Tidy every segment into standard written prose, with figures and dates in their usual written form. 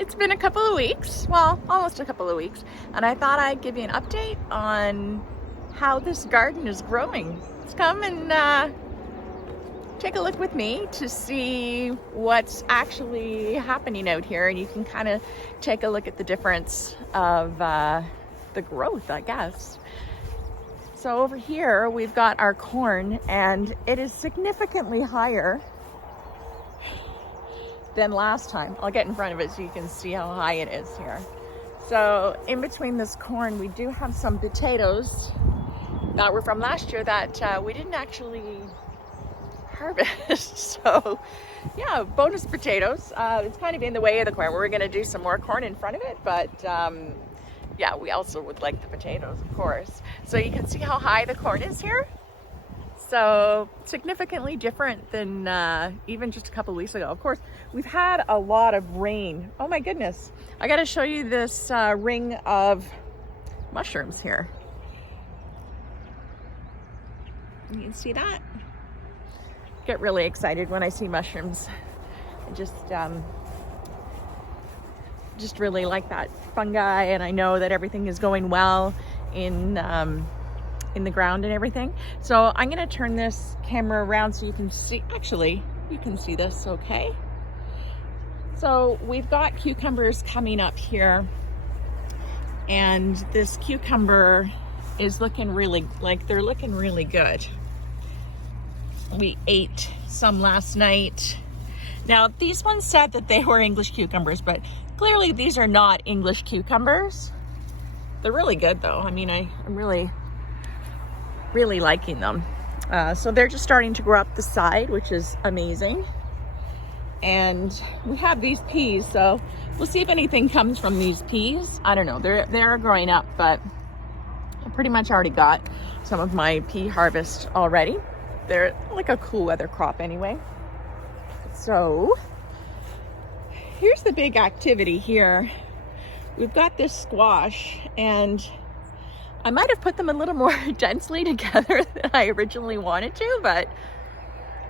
It's been a couple of weeks, well, almost a couple of weeks, and I thought I'd give you an update on how this garden is growing. Let's come and take a look with me to see what's actually happening out here, and you can kind of take a look at the difference of the growth, I guess. So over here we've got our corn, and it is significantly higher than last time. I'll get in front of it so you can see how high it is here. So in between this corn, we do have some potatoes that were from last year that we didn't actually harvest. So yeah, bonus potatoes. It's kind of in the way of the corn. We're gonna do some more corn in front of it, but yeah, we also would like the potatoes, of course. So you can see how high the corn is here. So significantly different than even just a couple of weeks ago. Of course, we've had a lot of rain. Oh my goodness. I got to show you this ring of mushrooms here. You can see that? Get really excited when I see mushrooms. I just really like that fungi, and I know that everything is going well in the ground and everything. So I'm going to turn this camera around so you can see, actually you can see this okay. So we've got cucumbers coming up here, and this cucumber is looking really, they're looking really good. We ate some last night. Now these ones said that they were English cucumbers, but clearly these are not English cucumbers. They're really good though. I mean, I'm really liking them. So they're just starting to grow up the side, which is amazing. And we have these peas, so we'll see if anything comes from these peas. I don't know, they're growing up, but I pretty much already got some of my pea harvest already. They're like a cool weather crop anyway. So here's the big activity here. We've got this squash, and I might have put them a little more densely together than I originally wanted to, but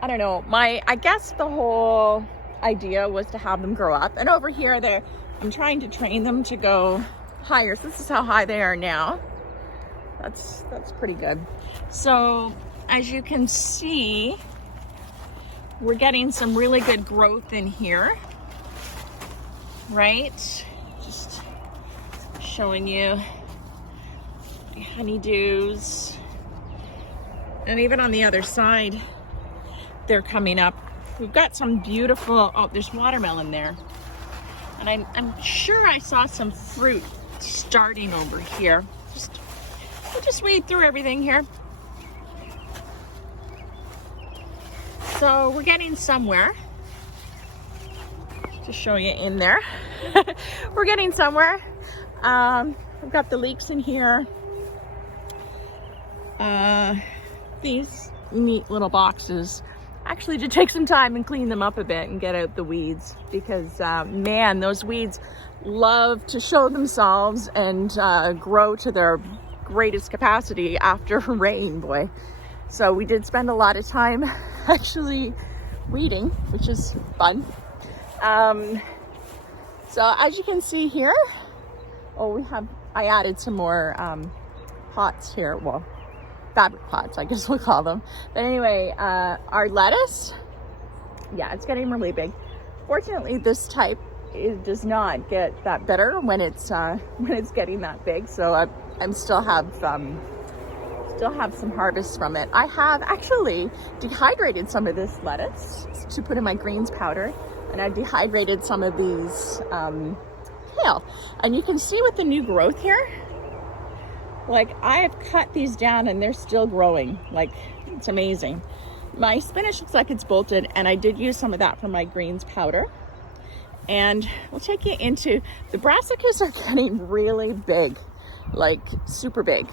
I don't know. I guess the whole idea was to have them grow up. And over here, I'm trying to train them to go higher. So this is how high they are now. That's pretty good. So as you can see, we're getting some really good growth in here, right? Just showing you honeydews, and even on the other side they're coming up. We've got some beautiful, oh, there's watermelon there, and I'm sure I saw some fruit starting over here. We'll just read through everything here. So we're getting somewhere. To show you in there. We're getting somewhere. We've got the leeks in here. These neat little boxes. Actually, to take some time and clean them up a bit and get out the weeds, because man, those weeds love to show themselves and grow to their greatest capacity after rain, boy. So we did spend a lot of time actually weeding, which is fun. So as you can see here, I added some more pots here. Well, fabric pots, I guess we'll call them. But anyway, our lettuce, yeah, it's getting really big. Fortunately, this type does not get that bitter when it's getting that big. So I still have some harvest from it. I have actually dehydrated some of this lettuce to put in my greens powder, and I dehydrated some of these kale. And you can see with the new growth here, like I have cut these down and they're still growing. Like, it's amazing. My spinach looks like it's bolted, and I did use some of that for my greens powder. And we'll take you into, the brassicas are getting really big, like super big.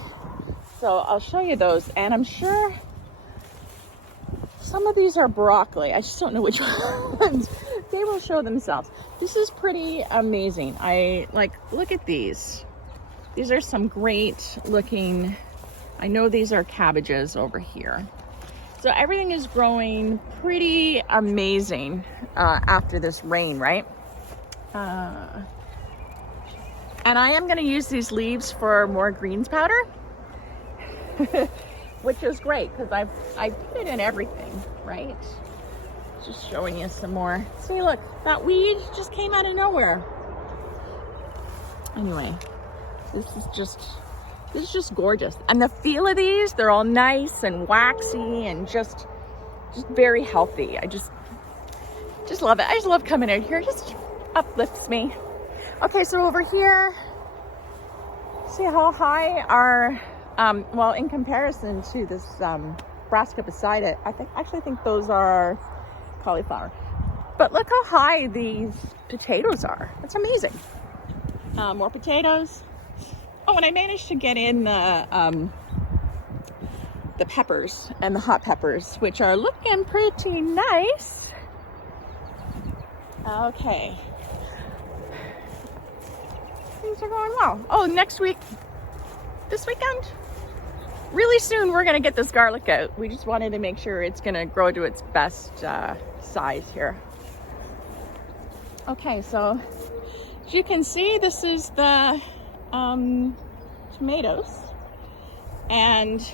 So I'll show you those, and I'm sure some of these are broccoli. I just don't know which ones. They will show themselves. This is pretty amazing. Look at these. These are some great looking, I know these are cabbages over here. So everything is growing pretty amazing after this rain, right? And I am going to use these leaves for more greens powder, which is great because I put it in everything, right? Just showing you some more. See, look, that weed just came out of nowhere. Anyway, this is just gorgeous. And the feel of these, they're all nice and waxy and just very healthy. I just love it. I just love coming out here. It just uplifts me. Okay, so over here, see how high our, well, in comparison to this brassica beside it, I actually think those are cauliflower. But look how high these potatoes are. That's amazing. More potatoes. Oh, and I managed to get in the peppers and the hot peppers, which are looking pretty nice. Okay. Things are going well. Oh, next week, this weekend, really soon we're gonna get this garlic out. We just wanted to make sure it's gonna grow to its best size here. Okay, so as you can see, this is the tomatoes, and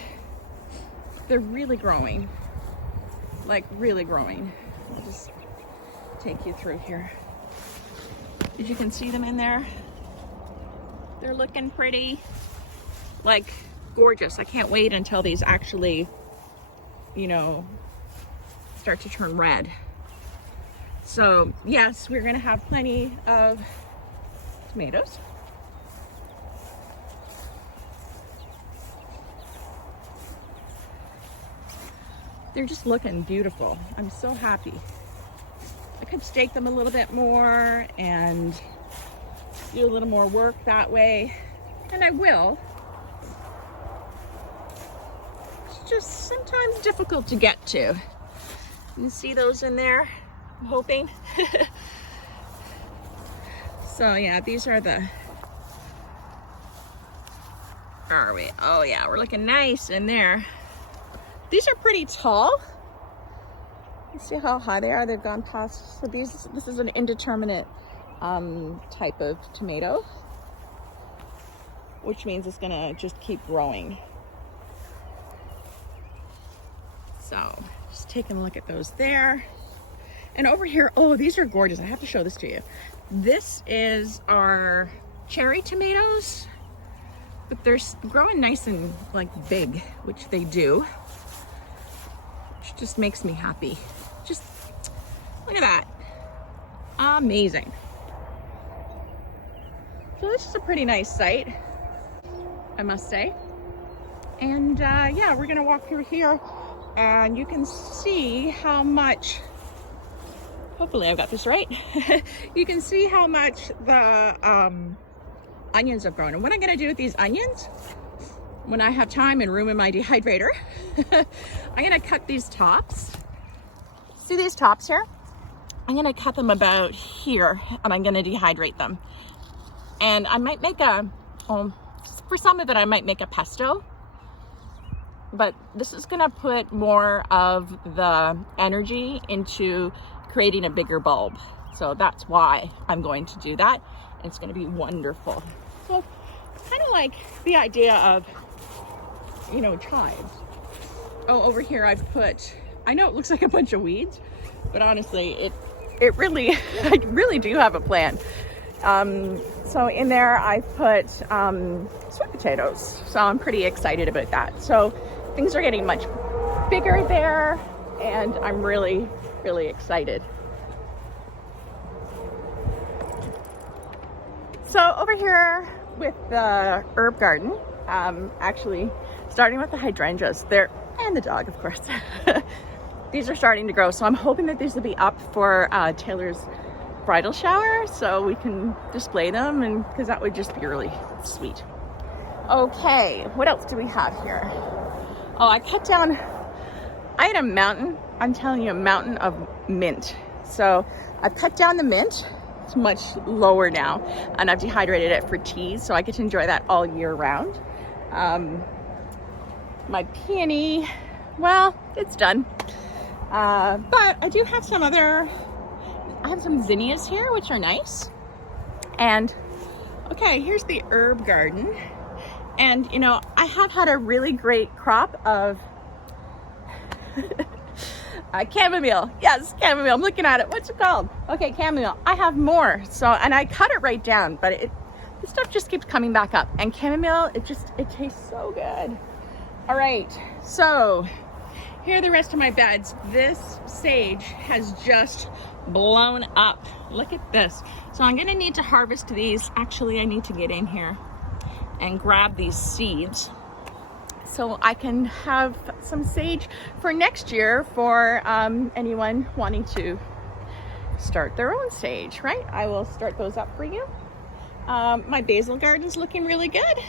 they're really growing, like really growing. I'll just take you through here. As you can see them in there, they're looking pretty, like gorgeous. I can't wait until these actually, you know, start to turn red. So yes, we're gonna have plenty of tomatoes. They're just looking beautiful. I'm so happy. I could stake them a little bit more and do a little more work that way, and I will. It's just sometimes difficult to get to. You see those in there? I'm hoping. So yeah, these are the, where are we? Oh yeah, we're looking nice in there. These are pretty tall. You see how high they are? They've gone past, so this is an indeterminate type of tomato, which means it's gonna just keep growing. So just taking a look at those there. And over here, oh, these are gorgeous. I have to show this to you. This is our cherry tomatoes, but they're growing nice and like big, which they do, which just makes me happy. Just look at that. Amazing. So this is a pretty nice site, I must say. And yeah, we're gonna walk through here and you can see how much, hopefully I've got this right. You can see how much the onions have grown. And what I'm gonna do with these onions, when I have time and room in my dehydrator, I'm gonna cut these tops. See these tops here? I'm gonna cut them about here and I'm gonna dehydrate them. And I might make for some of it, I might make a pesto, but this is gonna put more of the energy into creating a bigger bulb. So that's why I'm going to do that. And it's gonna be wonderful. So it's kind of like the idea of, you know, chives. Oh, over here I've put, I know it looks like a bunch of weeds, but honestly, it really, I really do have a plan. So in there I put sweet potatoes. So I'm pretty excited about that. So things are getting much bigger there and I'm really, really excited. So over here with the herb garden, actually starting with the hydrangeas there, and the dog, of course. These are starting to grow, so I'm hoping that these will be up for Taylor's bridal shower, so we can display them, and because that would just be really sweet. Okay, what else do we have here? Oh, I cut down, I had a mountain, I'm telling you, a mountain of mint. So I've cut down the mint. It's much lower now, and I've dehydrated it for tea, so I get to enjoy that all year round. My peony, well, it's done. But I do have some other, I have some zinnias here, which are nice. And okay, here's the herb garden. And you know, I have had a really great crop of chamomile. Yes, chamomile. I'm looking at it. What's it called? Okay, chamomile. I have more. So, and I cut it right down, but this stuff just keeps coming back up. And chamomile, it tastes so good. All right, so here are the rest of my beds. This sage has just blown up. Look at this. So I'm gonna need to harvest these. Actually, I need to get in here and grab these seeds so I can have some sage for next year for anyone wanting to start their own sage, right? I will start those up for you. My basil garden's looking really good.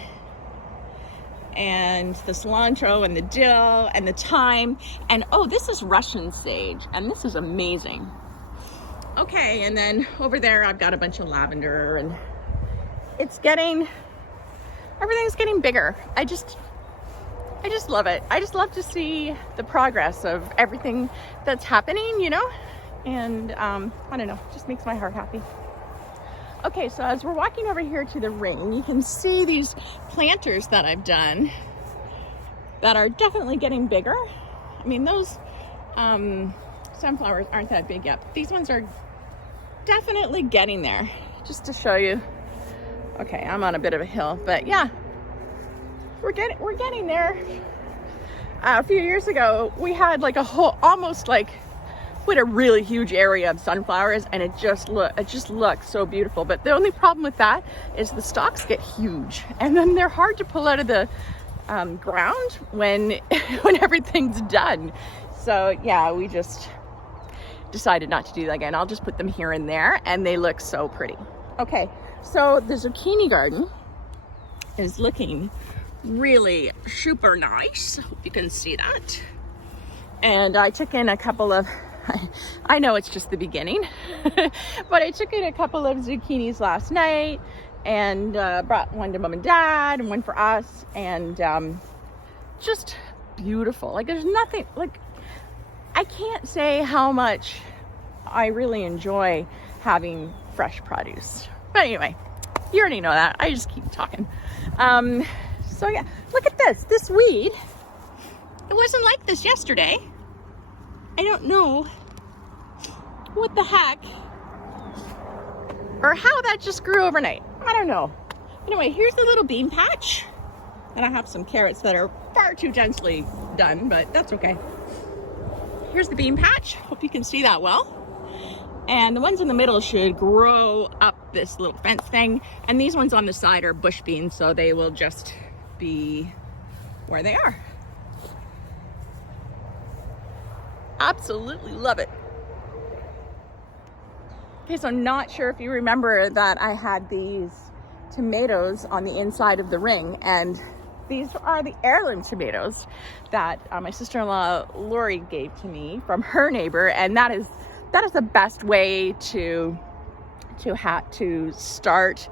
And the cilantro and the dill and the thyme. And oh, this is Russian sage, and this is amazing. Okay, and then over there I've got a bunch of lavender, and everything's getting bigger. I just love it. I just love to see the progress of everything that's happening, you know? And I don't know, just makes my heart happy. Okay, so as we're walking over here to the ring, you can see these planters that I've done that are definitely getting bigger. I mean, those sunflowers aren't that big yet. But these ones are definitely getting there. Just to show you. Okay, I'm on a bit of a hill, but yeah, we're getting there. A few years ago, we had like we had a really huge area of sunflowers, and it just looks so beautiful. But the only problem with that is the stalks get huge, and then they're hard to pull out of the ground when everything's done. So yeah, we just decided not to do that again. I'll just put them here and there, and they look so pretty. Okay, so the zucchini garden is looking really super nice. Hope you can see that. And I took in a couple of, I know it's just the beginning, but I took in a couple of zucchinis last night and brought one to Mom and Dad and one for us, and just beautiful. Like, there's nothing, like, I can't say how much I really enjoy having fresh produce. But anyway, you already know that. I just keep talking. So yeah, look at this weed. It wasn't like this yesterday. I don't know what the heck or how that just grew overnight. I don't know. Anyway, here's the little bean patch. And I have some carrots that are far too densely done, but that's okay. Here's the bean patch. Hope you can see that well. And the ones in the middle should grow up this little fence thing. And these ones on the side are bush beans, so they will just be where they are. Absolutely love it. Okay, so I'm not sure if you remember that I had these tomatoes on the inside of the ring, and these are the heirloom tomatoes that my sister-in-law Lori gave to me from her neighbor, and that is the best way to start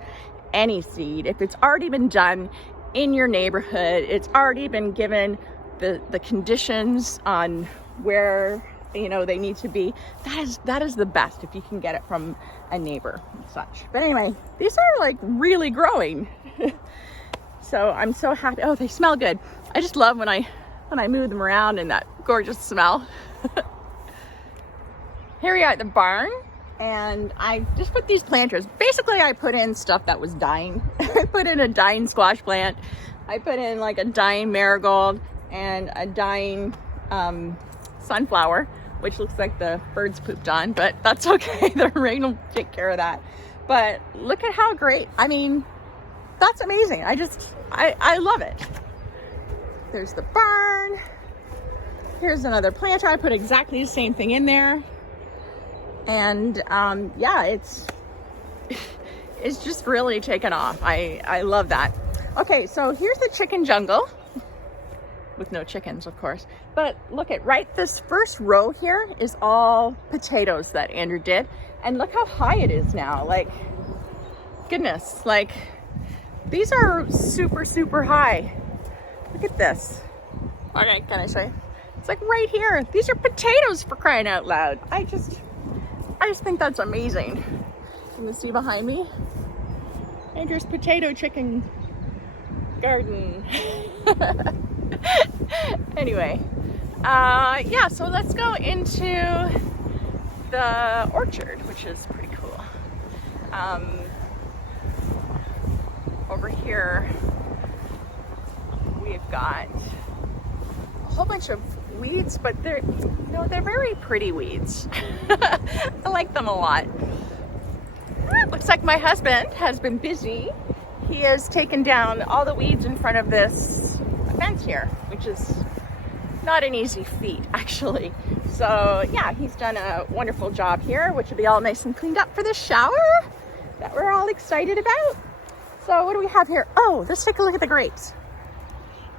any seed. If it's already been done in your neighborhood, it's already been given the conditions on where they need to be. That is the best if you can get it from a neighbor and such. But anyway, these are like really growing. So I'm so happy. Oh, they smell good. I just love when I move them around and that gorgeous smell. Here we are at the barn, and I just put these planters. Basically, I put in stuff that was dying. I put in a dying squash plant. I put in like a dying marigold and a dying sunflower, which looks like the birds pooped on, but that's okay. The rain will take care of that. But look at how great. I mean, that's amazing. I love it. There's the barn. Here's another planter. I put exactly the same thing in there. And yeah, it's just really taken off. I love that. Okay, so here's the chicken jungle. With no chickens, of course. But look at this first row here is all potatoes that Andrew did. And look how high it is now. Like, goodness, like these are super, super high. Look at this. Okay, can I show you? It's like right here. These are potatoes, for crying out loud. I just think that's amazing. Can you see behind me? Andrew's potato chicken garden. Anyway, yeah, so let's go into the orchard, which is pretty cool. Over here, we've got a whole bunch of weeds, but they're very pretty weeds. I like them a lot. Looks like my husband has been busy. He has taken down all the weeds in front of this fence here, which is not an easy feat, actually. So yeah, he's done a wonderful job here, which will be all nice and cleaned up for the shower that we're all excited about. So what do we have here? Oh, let's take a look at the grapes.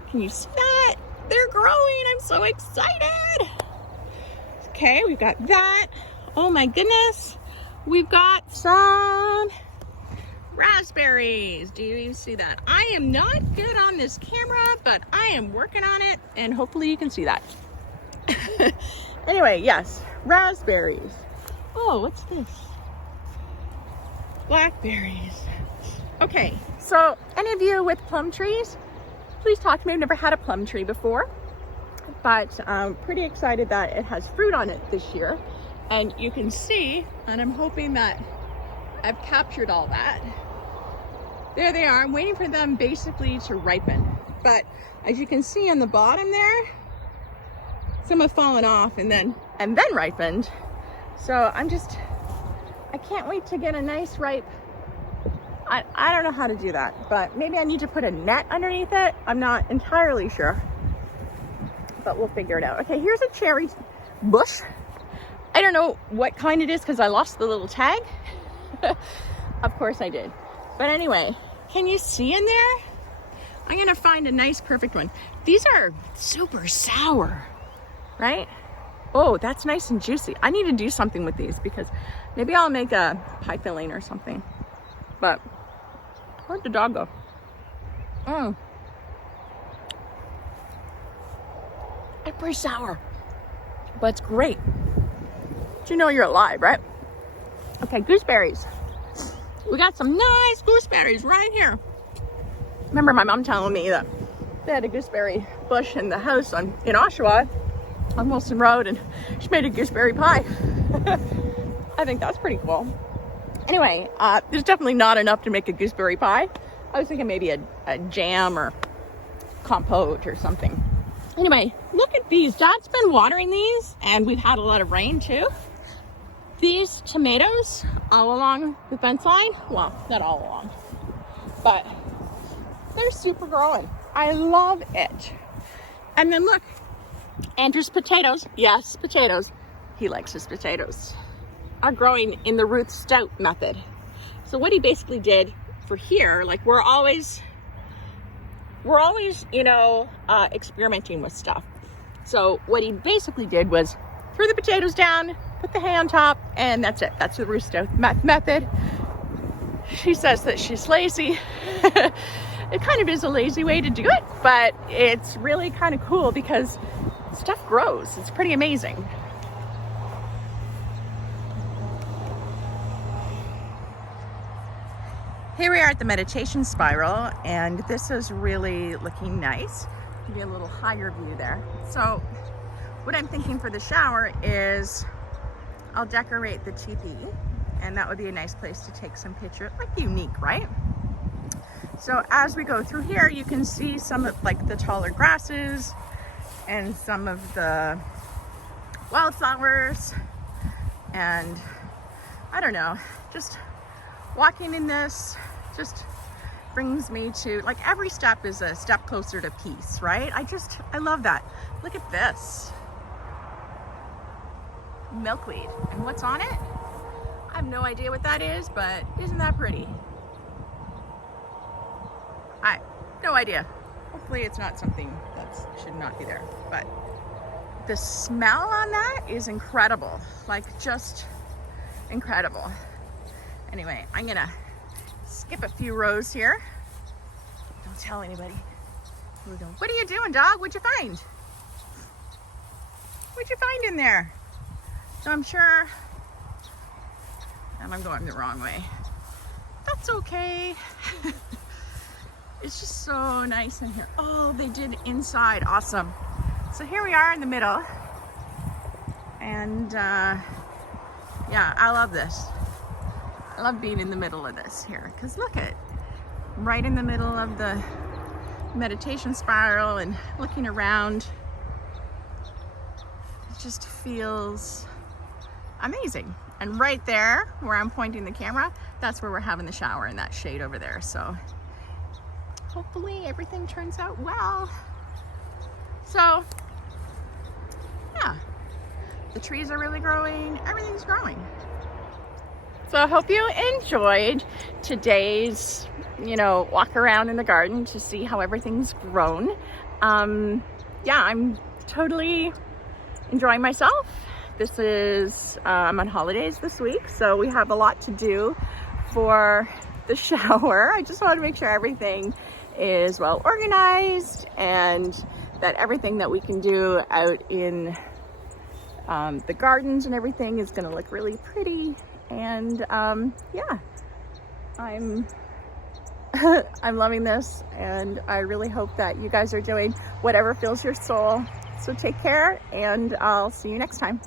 Can you see that? They're growing. I'm so excited. Okay, we've got that. Oh my goodness. We've got some raspberries. Do you see that? I am not good on this camera, but I am working on it, and hopefully you can see that. Anyway, yes, raspberries. Oh, what's this? Blackberries. Okay, so any of you with plum trees, please talk to me. I've never had a plum tree before, but I'm pretty excited that it has fruit on it this year. And you can see, and I'm hoping that I've captured all that. There they are. I'm waiting for them basically to ripen. But as you can see on the bottom there, some have fallen off and then ripened. So I can't wait to get a nice ripe. I don't know how to do that, but maybe I need to put a net underneath it. I'm not entirely sure, but we'll figure it out. Okay, here's a cherry bush. I don't know what kind it is because I lost the little tag. Of course I did. But anyway, can you see in there? I'm gonna find a nice perfect one. These are super sour, right? Oh, that's nice and juicy. I need to do something with these because maybe I'll make a pie filling or something. But where'd the dog go? It's pretty sour, but it's great. But you know you're alive, right? Okay, gooseberries. We got some nice gooseberries right here. Remember my mom telling me that they had a gooseberry bush in the house in Oshawa on Wilson Road, and she made a gooseberry pie. I think that's pretty cool. Anyway, there's definitely not enough to make a gooseberry pie. I was thinking maybe a jam or compote or something. Anyway, look at these. Dad's been watering these, and we've had a lot of rain too. These tomatoes all along the fence line, well, not all along, but they're super growing. I love it. And then look, Andrew's potatoes, yes, potatoes, he likes his potatoes, are growing in the Ruth Stout method. So what he basically did for here, like we're always, you know, experimenting with stuff. So what he basically did was threw the potatoes down, put the hay on top, and that's it. That's the Ruth Stout method. She says that she's lazy. It kind of is a lazy way to do it, but it's really kind of cool because stuff grows. It's pretty amazing. Here we are at the meditation spiral, and this is really looking nice. Give you a little higher view there. So what I'm thinking for the shower is I'll decorate the teepee, and that would be a nice place to take some pictures, like unique, right? So as we go through here, you can see some of like the taller grasses and some of the wildflowers, and I don't know, just walking in this just brings me to, like, every step is a step closer to peace, right? I love that. Look at this. Milkweed. And what's on it? I have no idea what that is, but isn't that pretty? No idea. Hopefully it's not something that should not be there, but the smell on that is incredible. Like, just incredible. Anyway, I'm gonna skip a few rows here. Don't tell anybody. What are you doing, dog? What'd you find? What'd you find in there? So I'm sure, and I'm going the wrong way. That's it's okay. It's just so nice in here. Oh, they did inside. Awesome. So here we are in the middle. And yeah, I love this. I love being in the middle of this here. Because look at, right in the middle of the meditation spiral and looking around. It just feels amazing. And right there where I'm pointing the camera, that's where we're having the shower in that shade over there. So hopefully everything turns out well. So yeah, the trees are really growing, everything's growing. So I hope you enjoyed today's, walk around in the garden to see how everything's grown. Yeah, I'm totally enjoying myself. This is, I'm on holidays this week, so we have a lot to do for the shower. I just want to make sure everything is well organized and that everything that we can do out in the gardens and everything is going to look really pretty. And yeah, I'm I'm loving this, and I really hope that you guys are doing whatever fills your soul. So take care, and I'll see you next time.